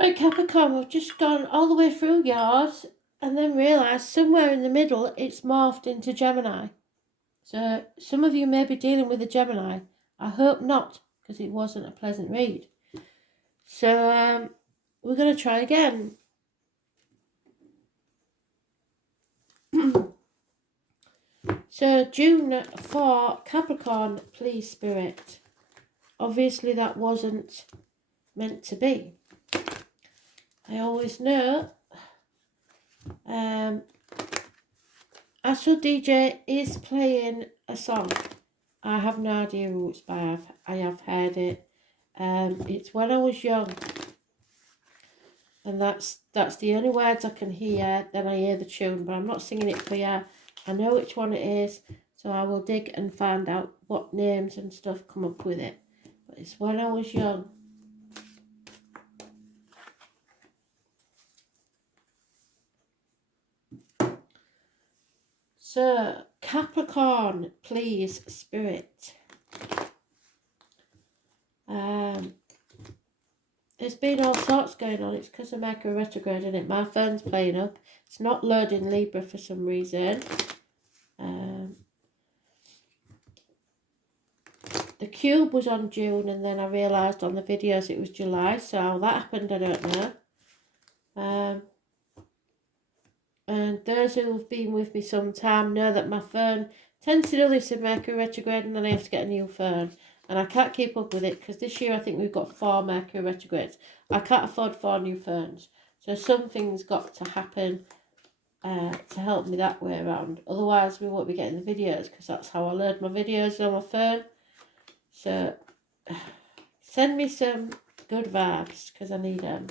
Right, Capricorn, we've just gone all the way through yours and then realised somewhere in the middle it's morphed into Gemini. So some of you may be dealing with a Gemini. I hope not, because it wasn't a pleasant read. So we're going to try again. So June for Capricorn, please, Spirit. Obviously that wasn't meant to be. I always know Astral DJ is playing a song. I have no idea who it's by. I have heard it. It's When I Was Young. And that's the only words I can hear. Then I hear the tune, but I'm not singing it for you. I know which one it is, so I will dig and find out what names and stuff come up with it. But it's When I Was Young. So, Capricorn, please, Spirit. There's been all sorts going on. It's because of Mercury retrograde, isn't it? My phone's playing up. It's not loading Libra for some reason. The cube was on June, and then I realised on the videos it was July. So how that happened, I don't know. And those who have been with me some time know that my phone tends to do this in Mercury retrograde, and then I have to get a new phone. And I can't keep up with it because this year I think we've got 4 Mercury retrogrades. I can't afford 4 new phones. So something's got to happen to help me that way around. Otherwise we won't be getting the videos, because that's how I load my videos on my phone. So send me some good vibes, because I need them.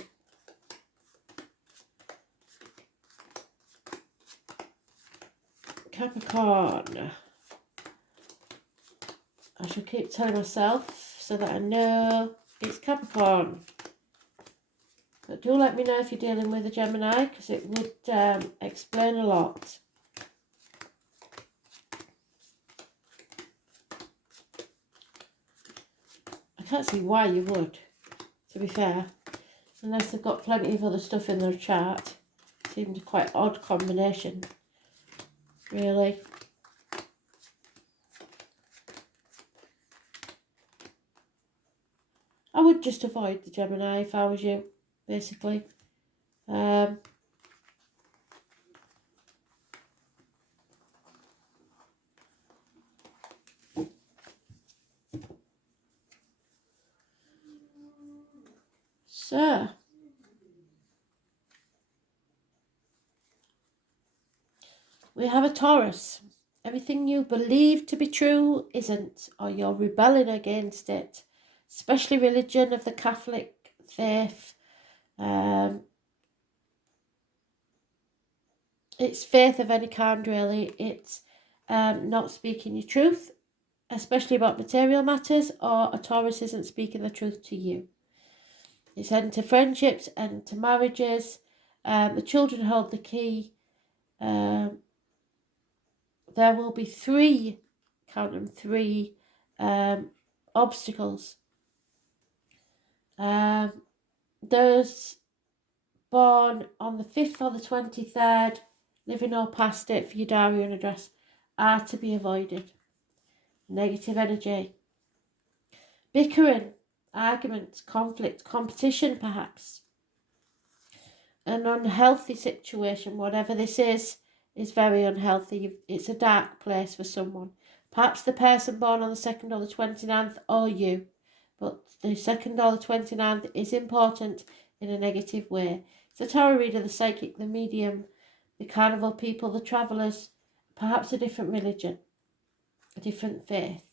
Capricorn. I shall keep telling myself so that I know it's Capricorn. But do let me know if you're dealing with a Gemini, because it would explain a lot. I can't see why you would, to be fair. Unless they've got plenty of other stuff in their chart. Seemed a quite odd combination, really. I would just avoid the Gemini if I was you, basically. So, we have a Taurus. Everything you believe to be true isn't, or you're rebelling against it. Especially religion of the Catholic faith. It's faith of any kind, really. It's not speaking your truth, especially about material matters, or a Taurus isn't speaking the truth to you. It's into friendships and to marriages. The children hold the key. There will be 3, count them, 3 obstacles. Those born on the 5th or the 23rd, living or past it for your diary and address, are to be avoided. Negative energy. Bickering, arguments, conflict, competition perhaps. An unhealthy situation, whatever this is very unhealthy. It's a dark place for someone. Perhaps the person born on the 2nd or the 29th, or you. But the 2nd or the 29th is important in a negative way. It's the tarot reader, the psychic, the medium, the carnival people, the travellers, perhaps a different religion, a different faith.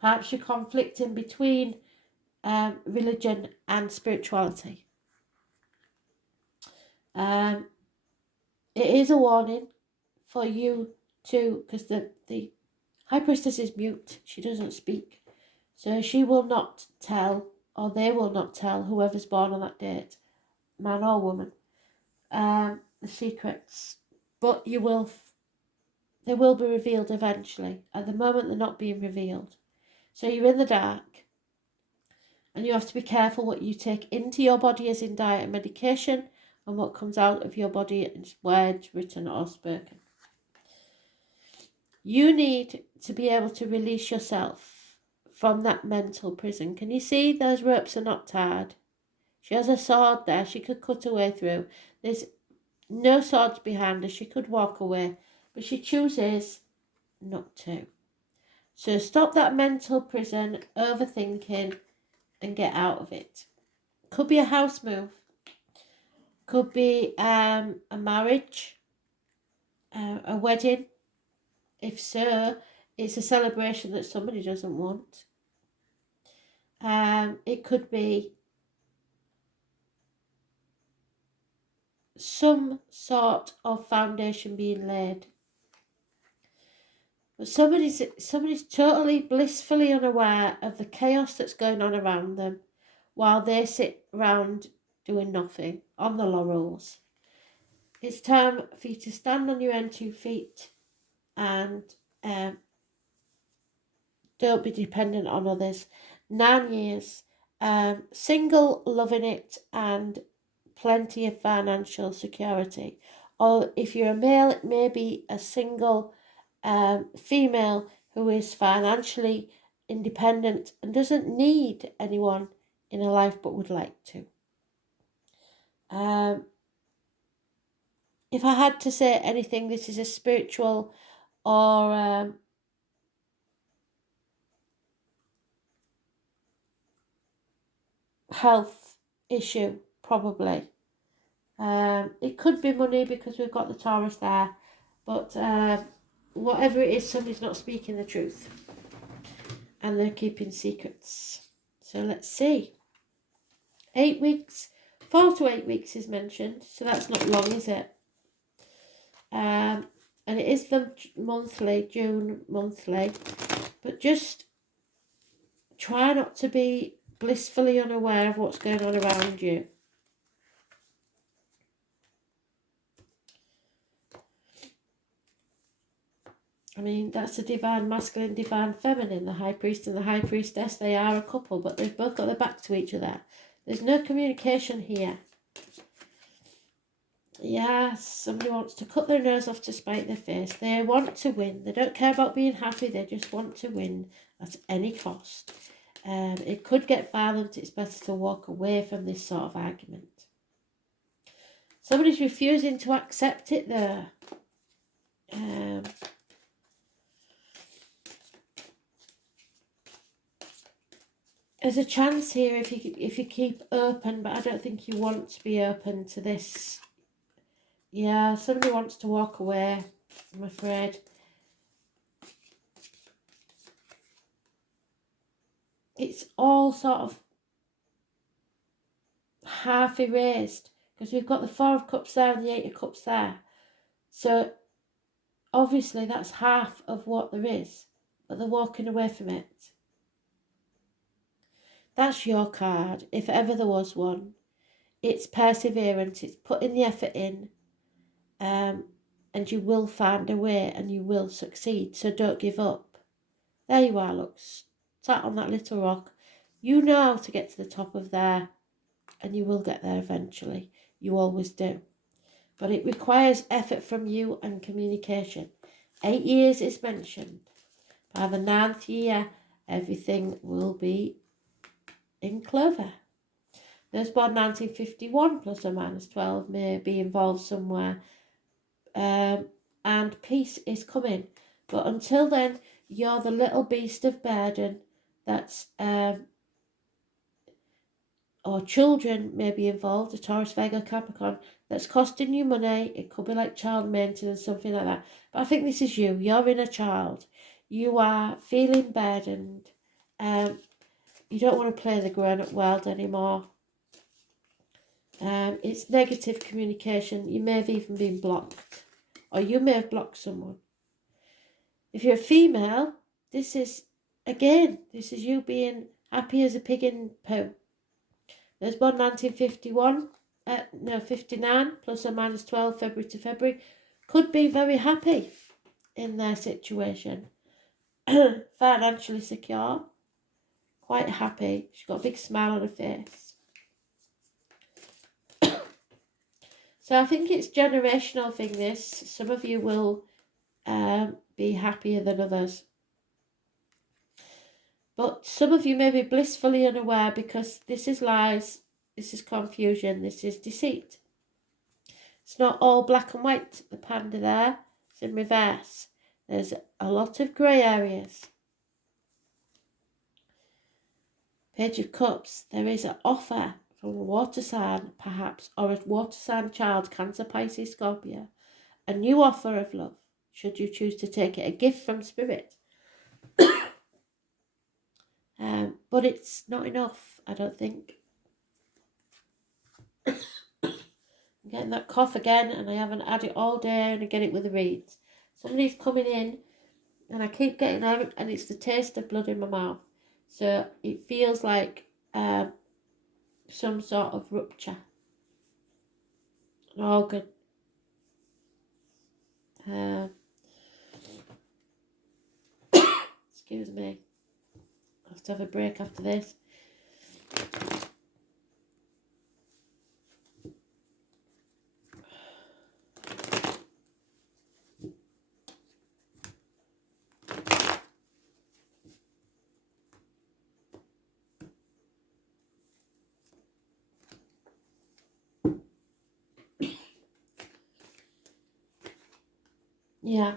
Perhaps you're conflicting between religion and spirituality. It is a warning for you to, because the High Priestess is mute. She doesn't speak. So she will not tell, or they will not tell, whoever's born on that date, man or woman, the secrets. But they will be revealed eventually. At the moment, they're not being revealed. So you're in the dark. And you have to be careful what you take into your body as in diet and medication, and what comes out of your body in words, written or spoken. You need to be able to release yourself from that mental prison. Can you see those ropes are not tied? She has a sword there she could cut her way through. There's no swords behind her. She could walk away, but she chooses not to. So stop that mental prison, overthinking, and get out of it. Could be a house move. Could be a marriage, a wedding. If so, it's a celebration that somebody doesn't want. It could be some sort of foundation being laid. But somebody's totally blissfully unaware of the chaos that's going on around them while they sit around doing nothing on the laurels. It's time for you to stand on your own 2 feet and don't be dependent on others. 9 years, single, loving it, and plenty of financial security. Or if you're a male, it may be a single female who is financially independent and doesn't need anyone in her life but would like to. If I had to say anything, this is a spiritual or health issue, probably. It could be money because we've got the Taurus there, but whatever it is, somebody's not speaking the truth and they're keeping secrets. So let's see. 8 weeks, 4 to 8 weeks is mentioned, so that's not long, is it? And it is the monthly, June monthly, but just try not to be blissfully unaware of what's going on around you. I mean, that's the divine masculine, divine feminine, the high priest and the high priestess. They are a couple, but they've both got their back to each other. There's no communication here. Yes, somebody wants to cut their nose off to spite their face. They want to win. They don't care about being happy. They just want to win at any cost. It could get violent. It's better to walk away from this sort of argument. Somebody's refusing to accept it there. There's a chance here if you keep open, but I don't think you want to be open to this. Yeah, somebody wants to walk away, I'm afraid. It's all sort of half erased because we've got the 4 of Cups there and the 8 of Cups there. So obviously that's half of what there is, but they're walking away from it. That's your card, if ever there was one. It's perseverance, it's putting the effort in, and you will find a way and you will succeed, so don't give up. There you are, look, sat on that little rock. You know how to get to the top of there, and you will get there eventually. You always do. But it requires effort from you and communication. 8 years is mentioned. By the 9th year, everything will be in clover. Those born 1951 plus or minus 12 may be involved somewhere, and peace is coming. But until then, you're the little beast of burden that's or children may be involved, a Taurus, Virgo, Capricorn, that's costing you money. It could be like child maintenance, something like that. But I think this is you. You're inner child. You are feeling burdened. You don't want to play the grown-up world anymore. It's negative communication. You may have even been blocked, or you may have blocked someone. If you're a female, this is you being happy as a pig in poo. Those born 1951, 59, plus or minus 12, February to February, could be very happy in their situation. Financially secure, quite happy. She's got a big smile on her face. So I think it's generational thing, this. Some of you will be happier than others. But some of you may be blissfully unaware, because this is lies, this is confusion, this is deceit. It's not all black and white, the panda there. It's in reverse. There's a lot of grey areas. Page of Cups. There is an offer from a water sign, perhaps, or a water sign child, Cancer, Pisces, Scorpio. A new offer of love, should you choose to take it. A gift from Spirit. But it's not enough, I don't think. I'm getting that cough again, and I haven't had it all day, and I get it with the reeds. Somebody's coming in, and I keep getting out, and it's the taste of blood in my mouth. So it feels like some sort of rupture. An organ. Excuse me. I'll have to have a break after this. Yeah.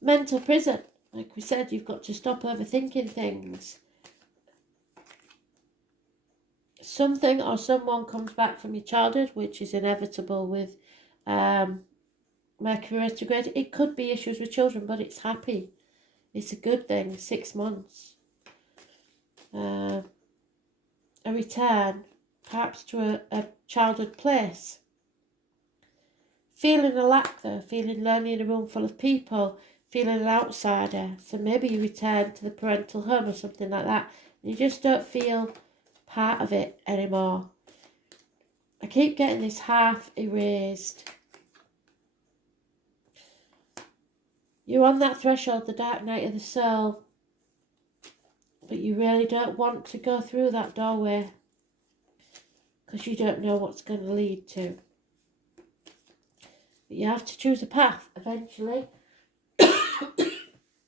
Mental prison. Like we said, you've got to stop overthinking things. Something or someone comes back from your childhood, which is inevitable with Mercury retrograde. It could be issues with children, but it's happy. It's a good thing. 6 months. A return, perhaps to a childhood place. Feeling a lack though, feeling lonely in a room full of people, feeling an outsider. So maybe you return to the parental home or something like that. And you just don't feel part of it anymore. I keep getting this half erased. You're on that threshold, the dark night of the soul. But you really don't want to go through that doorway, because you don't know what's going to lead to. But you have to choose a path eventually.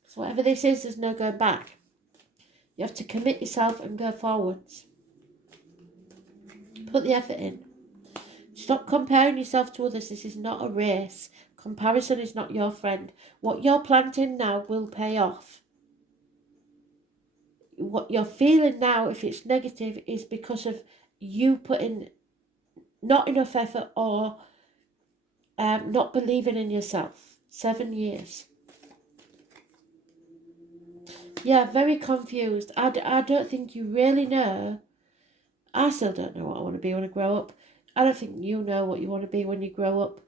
So whatever this is, there's no going back. You have to commit yourself and go forwards. Put the effort in. Stop comparing yourself to others. This is not a race. Comparison is not your friend. What you're planting now will pay off. What you're feeling now, if it's negative, is because of you putting not enough effort or not believing in yourself. 7 years. Yeah, very confused. I don't think you really know. I still don't know what I want to be when I grow up. I don't think you know what you want to be when you grow up.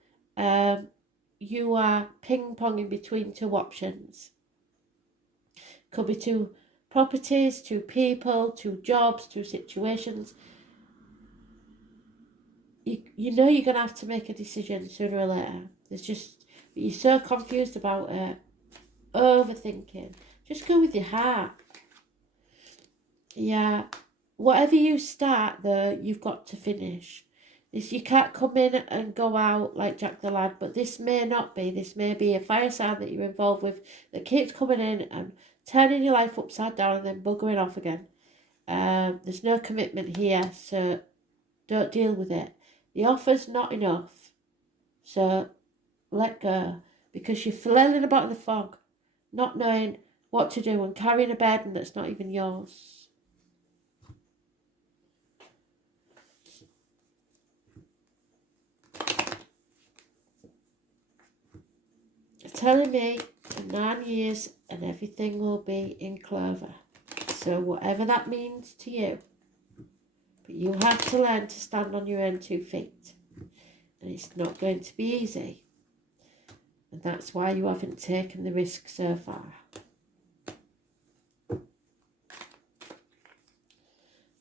You are ping-ponging between 2 options. Could be 2 properties, 2 people, 2 jobs, 2 situations. You know you're going to have to make a decision sooner or later. You're so confused about it. Overthinking. Just go with your heart. Yeah. Whatever you start, though, you've got to finish. You can't come in and go out like Jack the Lad, but this may not be. This may be a fire sign that you're involved with that keeps coming in and turning your life upside down and then buggering off again. There's no commitment here, so don't deal with it. The offer's not enough, so let go, because you're flailing about in the fog, not knowing what to do and carrying a burden that's not even yours. Telling me 9 years and everything will be in clover. So whatever that means to you. But you have to learn to stand on your own 2 feet. And it's not going to be easy. And that's why you haven't taken the risk so far.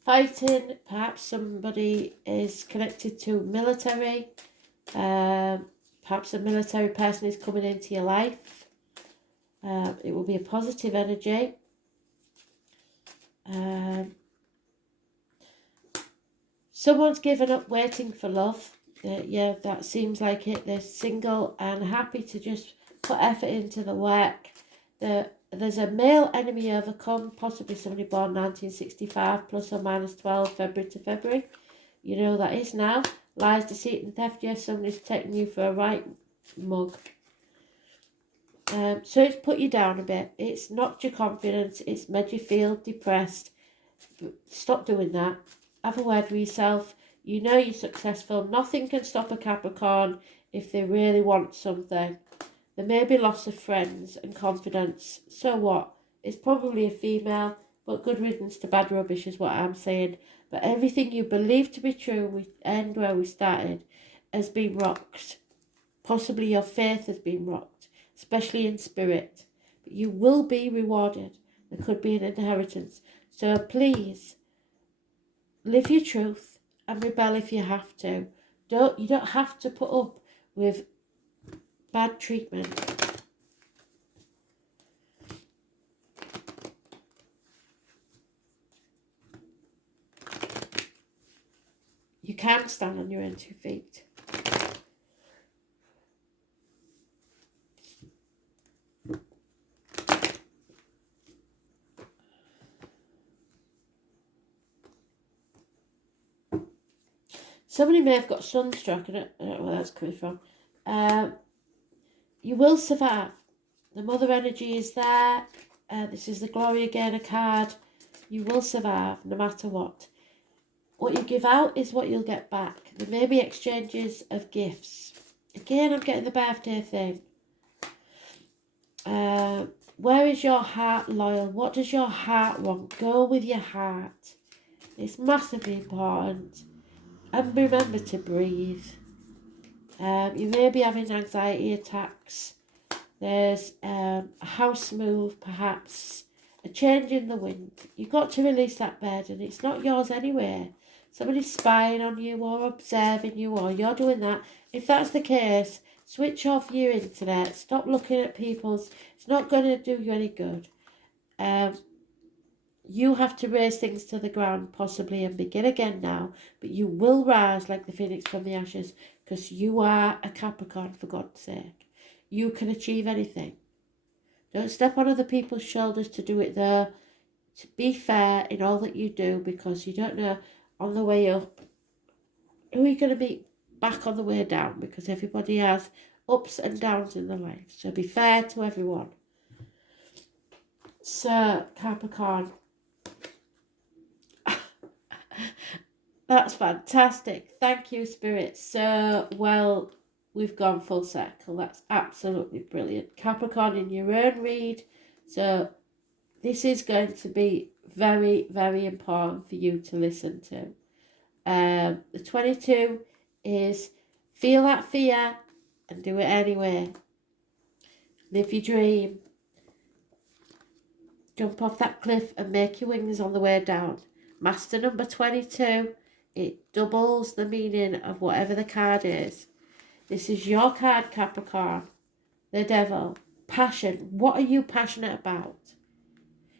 Fighting, perhaps somebody is connected to military. Perhaps a military person is coming into your life. It will be a positive energy. Someone's given up waiting for love. Yeah, that seems like it. They're single and happy to just put effort into the work. There's a male enemy overcome, possibly somebody born 1965, plus or minus 12, February to February. You know that is now. Lies, deceit and theft. Yes, somebody's taking you for a right mug. So it's put you down a bit. It's knocked your confidence. It's made you feel depressed. Stop doing that. Have a word with yourself. You know you're successful. Nothing can stop a Capricorn if they really want something. There may be loss of friends and confidence. So what? It's probably a female, but good riddance to bad rubbish is what I'm saying. But everything you believe to be true, we end where we started, has been rocked. Possibly your faith has been rocked, especially in spirit. But you will be rewarded. There could be an inheritance. So please, live your truth and rebel if you have to. You don't have to put up with bad treatment. You can stand on your own 2 feet. Somebody may have got sunstruck. I don't know where that's coming from. You will survive. The mother energy is there. This is the Glory Gainer card. You will survive no matter what. What you give out is what you'll get back. There may be exchanges of gifts. Again, I'm getting the birthday thing. Where is your heart loyal? What does your heart want? Go with your heart. It's massively important. And remember to breathe. You may be having anxiety attacks. There's a house move, perhaps. A change in the wind. You've got to release that burden. It's not yours anyway. Somebody's spying on you or observing you or you're doing that. If that's the case, switch off your internet. Stop looking at people's. It's not going to do you any good. You have to raise things to the ground possibly and begin again now. But you will rise like the phoenix from the ashes because you are a Capricorn, for God's sake. You can achieve anything. Don't step on other people's shoulders to do it though. To be fair in all that you do because you don't know on the way up who are you going to meet back on the way down because everybody has ups and downs in their life. So be fair to everyone. So, Capricorn. That's fantastic. Thank you, Spirit. So, well, we've gone full circle. That's absolutely brilliant. Capricorn in your own read. So, this is going to be very, very important for you to listen to. The 22 is feel that fear and do it anyway. Live your dream. Jump off that cliff and make your wings on the way down. Master number 22, it doubles the meaning of whatever the card is. This is your card, Capricorn. The Devil. Passion. What are you passionate about?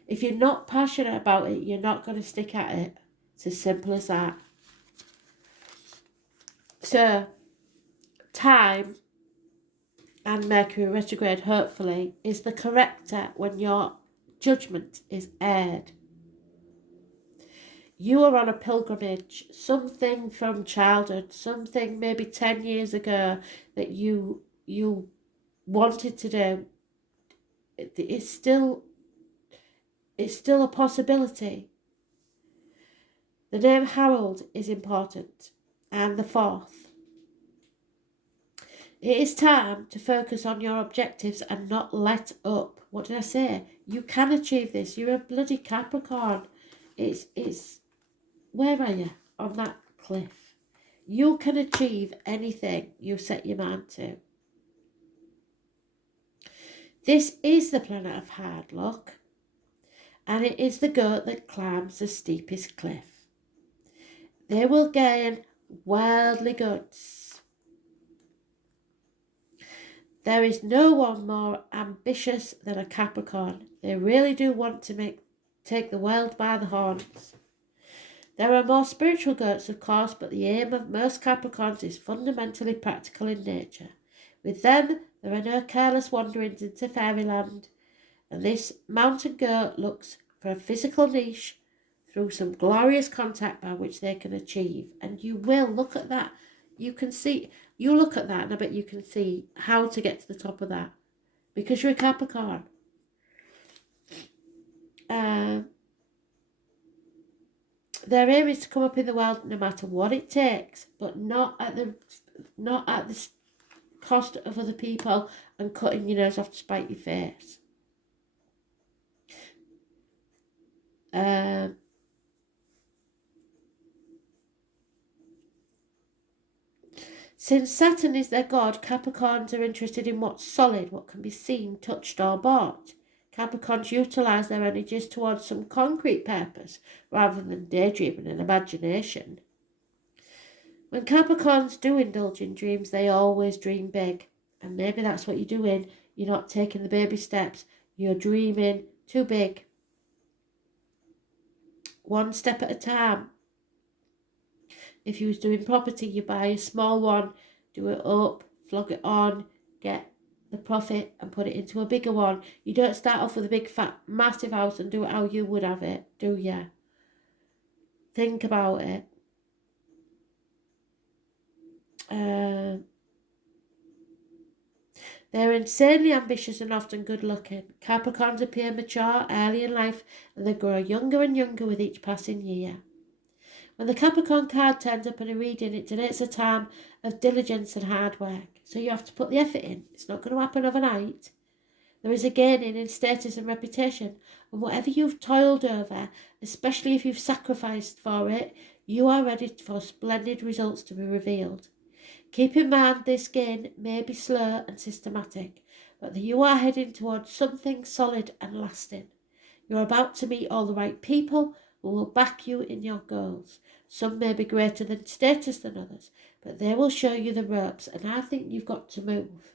If you're not passionate about it, you're not going to stick at it. It's as simple as that. So, time and Mercury retrograde, hopefully, is the corrector when your judgment is aired. You are on a pilgrimage, something from childhood, something maybe 10 years ago that you wanted to do. It's still a possibility. The name Harold is important, and the 4th. It is time to focus on your objectives and not let up. What did I say? You can achieve this. You're a bloody Capricorn. It's where are you? On that cliff. You can achieve anything you set your mind to. This is the planet of hard luck, and it is the goat that climbs the steepest cliff. They will gain worldly goods. There is no one more ambitious than a Capricorn. They really do want to make take the world by the horns. There are more spiritual goats, of course, but the aim of most Capricorns is fundamentally practical in nature. With them, there are no careless wanderings into fairyland, and this mountain goat looks for a physical niche through some glorious contact by which they can achieve. And you will look at that. You look at that, and I bet you can see how to get to the top of that, because you're a Capricorn. Their aim is to come up in the world no matter what it takes, but not at the cost of other people and cutting your nose off to spite your face. Since Saturn is their god, Capricorns are interested in what's solid, what can be seen, touched or bought. Capricorns utilise their energies towards some concrete purpose rather than daydreaming and imagination. When Capricorns do indulge in dreams, they always dream big. And maybe that's what you're doing. You're not taking the baby steps. You're dreaming too big. One step at a time. If you was doing property, you buy a small one, do it up, flog it on, get the profit and put it into a bigger one. You don't start off with a big fat massive house and do it how you would have it, do you? Think about it. They're insanely ambitious and often good looking. Capricorns appear mature early in life and they grow younger and younger with each passing year. When the Capricorn card turns up in a reading, it denotes a time of diligence and hard work. So you have to put the effort in. It's not going to happen overnight. There is a gaining in status and reputation, and whatever you've toiled over, especially if you've sacrificed for it, you are ready for splendid results to be revealed. Keep in mind this gain may be slow and systematic, but you are heading towards something solid and lasting. You're about to meet all the right people who will back you in your goals. Some may be greater than status than others, but they will show you the ropes, and I think you've got to move.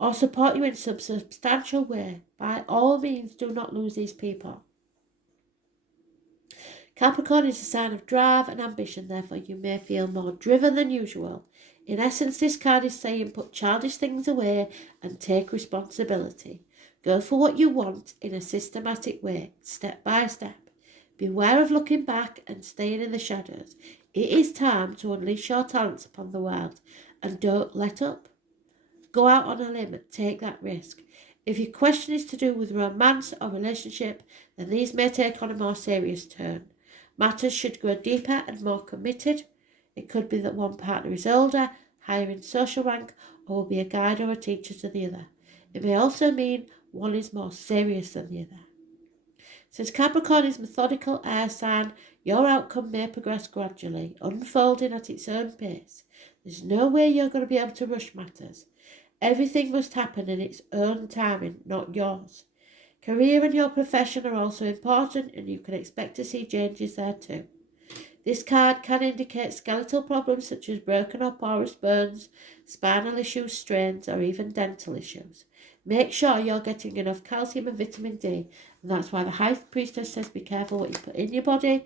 Or support you in some substantial way. By all means, do not lose these people. Capricorn is a sign of drive and ambition, therefore you may feel more driven than usual. In essence, this card is saying put childish things away and take responsibility. Go for what you want in a systematic way, step by step. Beware of looking back and staying in the shadows. It is time to unleash your talents upon the world and don't let up. Go out on a limb and take that risk. If your question is to do with romance or relationship, then these may take on a more serious turn. Matters should grow deeper and more committed. It could be that one partner is older, higher in social rank, or will be a guide or a teacher to the other. It may also mean one is more serious than the other. Since Capricorn is methodical air sign, your outcome may progress gradually, unfolding at its own pace. There's no way you're going to be able to rush matters. Everything must happen in its own timing, not yours. Career and your profession are also important, and you can expect to see changes there too. This card can indicate skeletal problems such as broken or porous bones, spinal issues, strains, or even dental issues. Make sure you're getting enough calcium and vitamin D, and that's why the High Priestess says be careful what you put in your body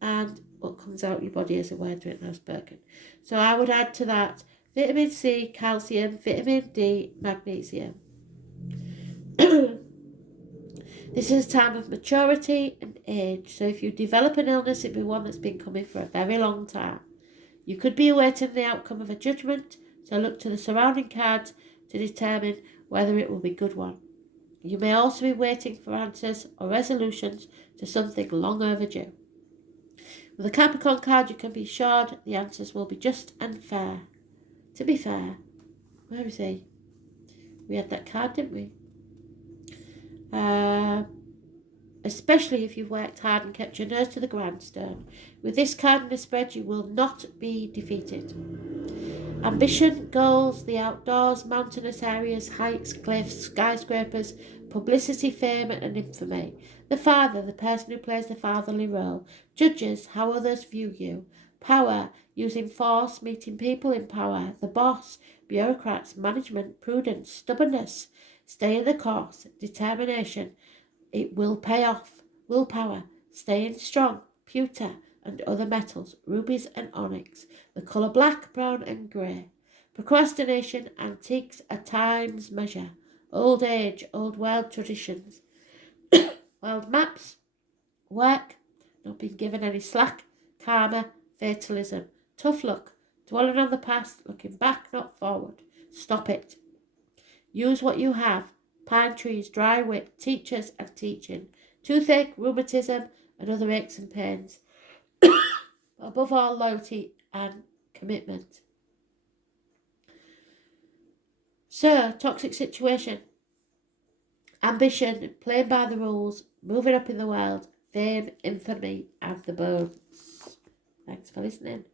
and what comes out your body, as a word written as spoken. So I would add to that vitamin C, calcium, vitamin D, magnesium. This is a time of maturity and age, so if you develop an illness, it'll be one that's been coming for a very long time. You could be awaiting the outcome of a judgment, so look to the surrounding cards to determine whether it will be a good one. You may also be waiting for answers or resolutions to something long overdue. With the Capricorn card, you can be assured the answers will be just and fair. To be fair, where is he? We had that card, didn't we? Especially if you've worked hard and kept your nose to the grindstone. With this card in the spread, you will not be defeated. Ambition, goals, the outdoors, mountainous areas, heights, cliffs, skyscrapers, publicity, fame and infamy. The father, the person who plays the fatherly role. Judges, how others view you. Power, using force, meeting people in power. The boss, bureaucrats, management, prudence, stubbornness. Stay in the course, determination. It will pay off. Willpower, staying strong, pewter and other metals, rubies and onyx, the colour black, brown and grey. Procrastination, antiques, a time's measure, old age, old world traditions, wild maps, work, not being given any slack, karma, fatalism, tough luck, dwelling on the past, looking back, not forward. Stop it. Use what you have. Pine trees, dry wit, teachers and teaching, toothache, rheumatism and other aches and pains. Above all, loyalty and commitment. So, toxic situation. Ambition, playing by the rules, moving up in the world, fame, infamy and the bones. Thanks for listening.